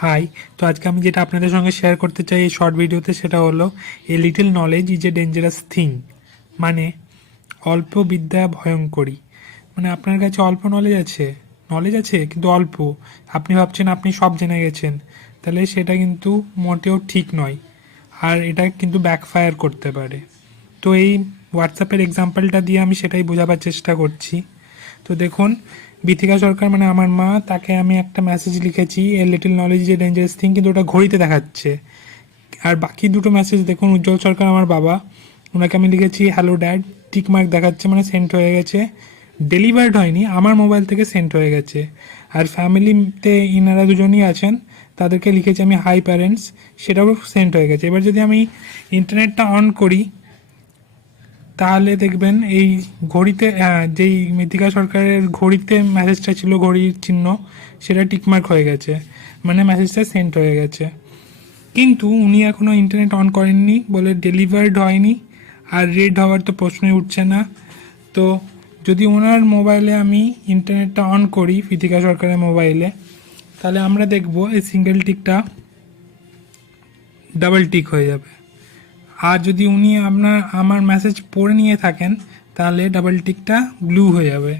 High. তো আজকে আমি যেটা আপনাদের সঙ্গে শেয়ার করতে চাই এই শর্ট ভিডিওতে সেটা হলো a little knowledge is a dangerous thing. মানে অল্প বিদ্যা ভয়ঙ্করী। মানে আপনার কাছে অল্প নলেজ আছে কিন্তু অল্প। আপনি ভাবছেন আপনি সব জেনে গেছেন, তাহলে সেটা কিন্তু মোটেও ঠিক নয়। আর এটা কিন্তু ব্যাকফায়ার করতে পারে। তো এই হোয়াটসঅ্যাপের এক্সাম্পলটা দিয়ে আমি সেটাই বোঝাবার চেষ্টা করছি। তো দেখুন, বিথিকা সরকার মানে আমার মা, তাকে আমি একটা মেসেজ লিখেছি a little knowledge is a dangerous thing, কিন্তু ওটা ঘড়িতে দেখাচ্ছে। আর বাকি দুটো মেসেজ দেখুন, উজ্জ্বল সরকার আমার বাবা, ওনাকে আমি লিখেছি হ্যালো ড্যাড, টিক মার্ক দেখাচ্ছে মানে সেন্ড হয়ে গেছে। ডেলিভার্ড হয়নি, আমার মোবাইল থেকে সেন্ড হয়ে গেছে। আর ফ্যামিলিতে ইনারা দুজনই আছেন, তাদেরকে লিখেছি আমি হাই প্যারেন্টস, সেটাও সেন্ড হয়ে গেছে। এবার যদি আমি ইন্টারনেটটা অন করি তাহলে দেখবেন এই ঘড়িতে যেই মৃত্তিকা সরকারের ঘড়িতে মেসেজটা ছিল, ঘড়ির চিহ্ন, সেটা টিকমার্ক হয়ে গেছে, মানে মেসেজটা সেন্ড হয়ে গেছে। কিন্তু উনি এখনও ইন্টারনেট অন করেননি বলে ডেলিভার্ড হয়নি, আর রেড হওয়ার তো প্রশ্নই উঠছে না। তো যদি ওনার মোবাইলে আমি ইন্টারনেটটা অন করি, মৃত্তিকা সরকারের মোবাইলে, তাহলে আমরা দেখব এই সিঙ্গেল টিকটা ডাবল টিক হয়ে যাবে। আর যদি উনি আমার মেসেজ পড়ে নিয়ে থাকেন তাহলে ডাবল টিকটা ব্লু হয়ে যাবে।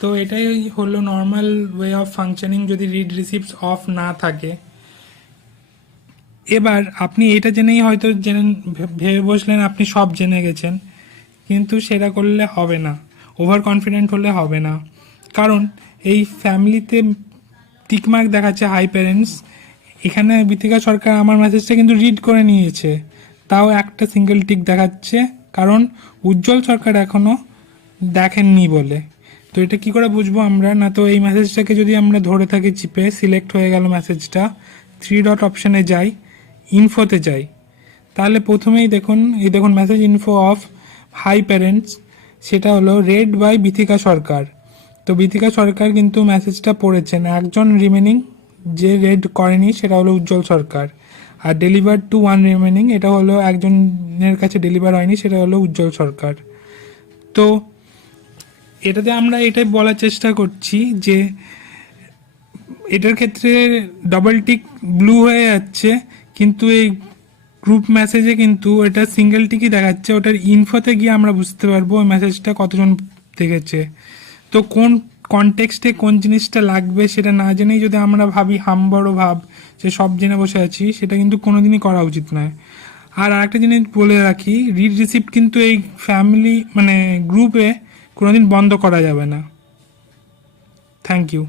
তো এটাই হলো নর্মাল ওয়ে অফ ফাংশনিং যদি রিড রিসিপ্টস অফ না থাকে। এবার আপনি এটা জেনেই হয়তো ভেবে বসলেন আপনি সব জেনে গেছেন, কিন্তু সেটা করলে হবে না, ওভার কনফিডেন্ট হলে হবে না। কারণ এই ফ্যামিলিতে টিকমার্ক দেখাচ্ছে হাই প্যারেন্টস, এখানে বিথিকা সরকার আমার মেসেজটা কিন্তু রিড করে নিয়েছে, তাও একটা সিঙ্গেল টিক দেখাচ্ছে, কারণ উজ্জ্বল সরকার এখনও দেখেননি বলে। তো এটা কি করে বুঝবো আমরা? না তো এই মেসেজটাকে যদি আমরা ধরে থাকি চিপে, সিলেক্ট হয়ে গেল মেসেজটা, থ্রি ডট অপশানে যাই, ইনফোতে যাই, তাহলে প্রথমেই দেখুন, এই দেখুন message info of high parents, সেটা হলো রেড বাই বিথিকা সরকার। তো বিথিকা সরকার কিন্তু মেসেজটা পড়েছেন, একজন রিমেনিং যে রেড করেনি সেটা হলো উজ্জ্বল সরকার। আর ডেলিভার টু ওয়ান রিমেনিং, এটা হলো একজনের কাছে ডেলিভার হয়নি, সেটা হলো উজ্জ্বল সরকার। তো এটাতে আমরা এটাই বলার চেষ্টা করছি যে এটার ক্ষেত্রে ডাবল টিক ব্লু হয়ে যাচ্ছে, কিন্তু এই গ্রুপ মেসেজে কিন্তু এটা সিঙ্গেল টিকই দেখাচ্ছে। ওটার ইনফোতে গিয়ে আমরা বুঝতে পারবো ওই মেসেজটা কতজন দেখেছে। তো কোন কনটেক্সটে কোন জিনিসটা লাগবে সেটা না জেনেই যদি আমরা ভাবি হামবড় ভাব যে সব জেনে বসে আছি, সেটা কিন্তু কোনোদিনই করা উচিত নয়। আর আরেকটা জিনিস বলে রাখি, রিড রিসিপ্ট কিন্তু এই ফ্যামিলি মানে গ্রুপে কোনোদিন বন্ধ করা যাবে না। Thank you.